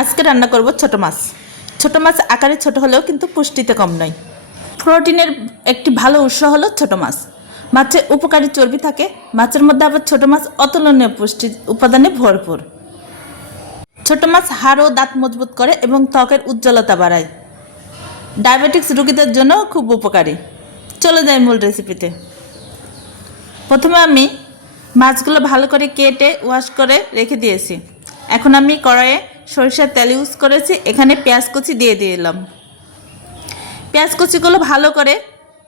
আজকে রান্না করব ছোট মাছ। ছোট মাছ আকারে ছোট হলেও কিন্তু পুষ্টিতে কম নয়। প্রোটিনের একটি ভালো উৎস হলো ছোট মাছ। মাছে উপকারী চর্বি থাকে, মাছের মধ্যে আবার ছোট মাছ অতুলনীয় পুষ্টি উপাদানে ভরপুর। ছোট মাছ হাড় ও দাঁত মজবুত করে এবং ত্বকের উজ্জ্বলতা বাড়ায়। ডায়াবেটিক্স রোগীদের জন্য খুব উপকারী। চলে যায় মূল রেসিপিতে প্রথমে আমি মাছগুলো ভালো করে কেটে ওয়াশ করে রেখে দিয়েছি। এখন আমি কড়াইয়ে সরিষার তেল ইউজ করেছি, এখানে পেঁয়াজ কুচি দিয়ে দিলাম। পেঁয়াজ কুচিগুলো ভালো করে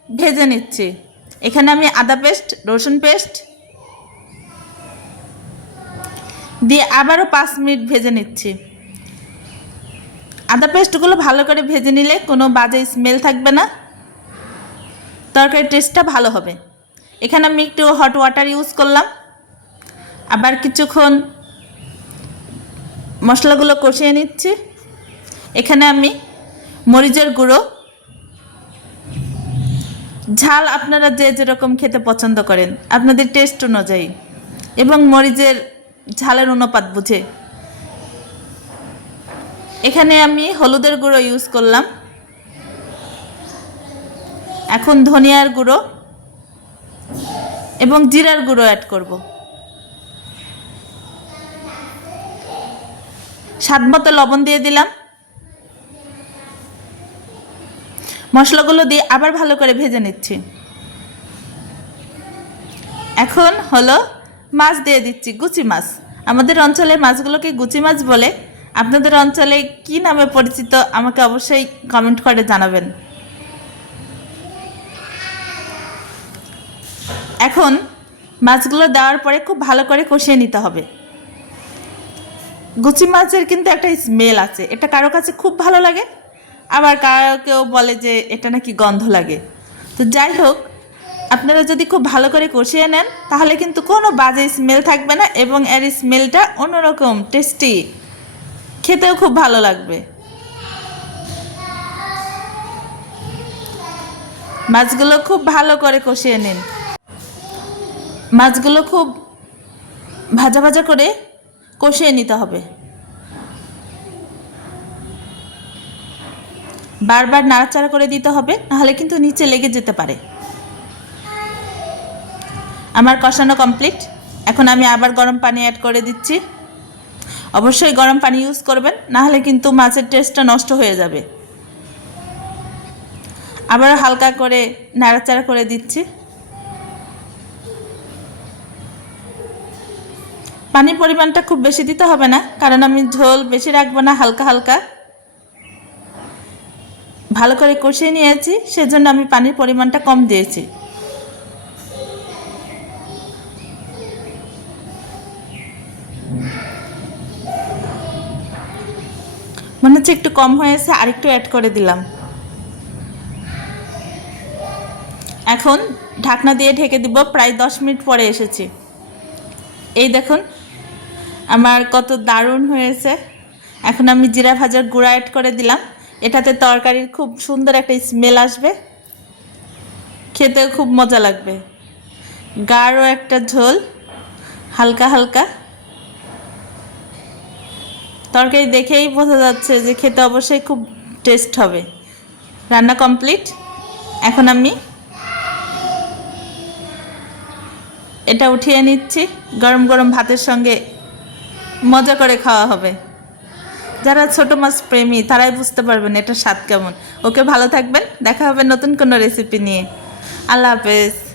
ভেজে নিচ্ছি। এখানে আমি আদা পেস্ট, রসুন পেস্ট দিয়ে আবারও পাঁচ মিনিট ভেজে নিচ্ছি। আদা পেস্টগুলো ভালো করে ভেজে নিলে কোনো বাজে স্মেল থাকবে না। তরকারির টেস্টটা ভালো হবে। এখানে আমি একটু হট ওয়াটার ইউজ করলাম। আবার কিছুক্ষণ মশলাগুলো কষিয়ে নিচ্ছি। এখানে আমি মরিচের গুঁড়ো। ঝাল আপনারা যে যেরকম খেতে পছন্দ করেন, আপনাদের টেস্ট অনুযায়ী। এবং মরিচের ঝালের অনুপাত বুঝে। এখানে আমি হলুদের গুঁড়ো ইউজ করলাম। এখন ধনিয়ার গুঁড়ো এবং জিরার গুঁড়ো অ্যাড করব। স্বাদ মতো লবণ দিয়ে দিলাম। মশলাগুলো দিয়ে আবার ভালো করে ভেজে নিচ্ছি। এখন হলো মাছ দিয়ে দিচ্ছি, গুচি মাছ। আমাদের অঞ্চলে মাছগুলোকে গুচি মাছ বলে। আপনাদের অঞ্চলে কি নামে পরিচিত আমাকে অবশ্যই কমেন্ট করে জানাবেন। এখন মাছগুলো দেওয়ার পরে খুব ভালো করে কষিয়ে নিতে হবে। গুচি মাছের কিন্তু একটা স্মেল আছে। এটা কারও কাছে খুব ভালো লাগে, আবার কারও কেউ বলে যে এটা নাকি গন্ধ লাগে। তো যাই হোক, আপনারা যদি খুব ভালো করে কষিয়ে নেন, তাহলে কিন্তু কোনো বাজে স্মেল থাকবে না এবং এর স্মেলটা অন্যরকম টেস্টি খেতেও খুব ভালো লাগবে। মাছগুলো খুব ভালো করে কষিয়ে নিন। মাছগুলো খুব ভাজা ভাজা করে কষিয়ে নিতে হবে। বারবার নাড়াচাড়া করে দিতে হবে, নাহলে কিন্তু নিচে লেগে যেতে পারে। আমার কষানো কমপ্লিট এখন আমি আবার গরম পানি অ্যাড করে দিচ্ছি। অবশ্যই গরম পানি ইউজ করবেন, নাহলে কিন্তু মাছের টেস্টটা নষ্ট হয়ে যাবে। আবার হালকা করে নাড়াচাড়া করে দিচ্ছি। পানির পরিমাণটা খুব বেশি দিতে হবে না, কারণ আমি ঝোল বেশি রাখব না, হালকা হালকা। ভালো করে কষিয়ে নিয়েছি, সেজন্য আমি পানির পরিমাণটা কম দিয়েছি। মনে হচ্ছে একটু কম হয়েছে, আরেকটু অ্যাড করে দিলাম। এখন ঢাকনা দিয়ে ঢেকে দিব, প্রায় দশ মিনিট পরে এসেছি। এই দেখুন আমার কত দারুণ হয়েছে। এখন আমি জিরা ভাজার গুঁড়া অ্যাড করে দিলাম। এটাতে তরকারির খুব সুন্দর একটা স্মেল আসবে। খেতেও খুব মজা লাগবে। গাঢ় একটা ঝোল, হালকা হালকা। তরকারি দেখেই বোঝা যাচ্ছে যে খেতে অবশ্যই খুব টেস্ট হবে। রান্না কমপ্লিট এখন আমি এটা উঠিয়ে নিচ্ছি। গরম গরম ভাতের সঙ্গে মজা করে খাওয়া হবে। যারা ছোট মাছ প্রেমী, তারাই বুঝতে পারবেন এটা স্বাদ কেমন। ওকে ভালো থাকবেন, দেখা হবে নতুন কোনো রেসিপি নিয়ে। আল্লাহ হাফেজ।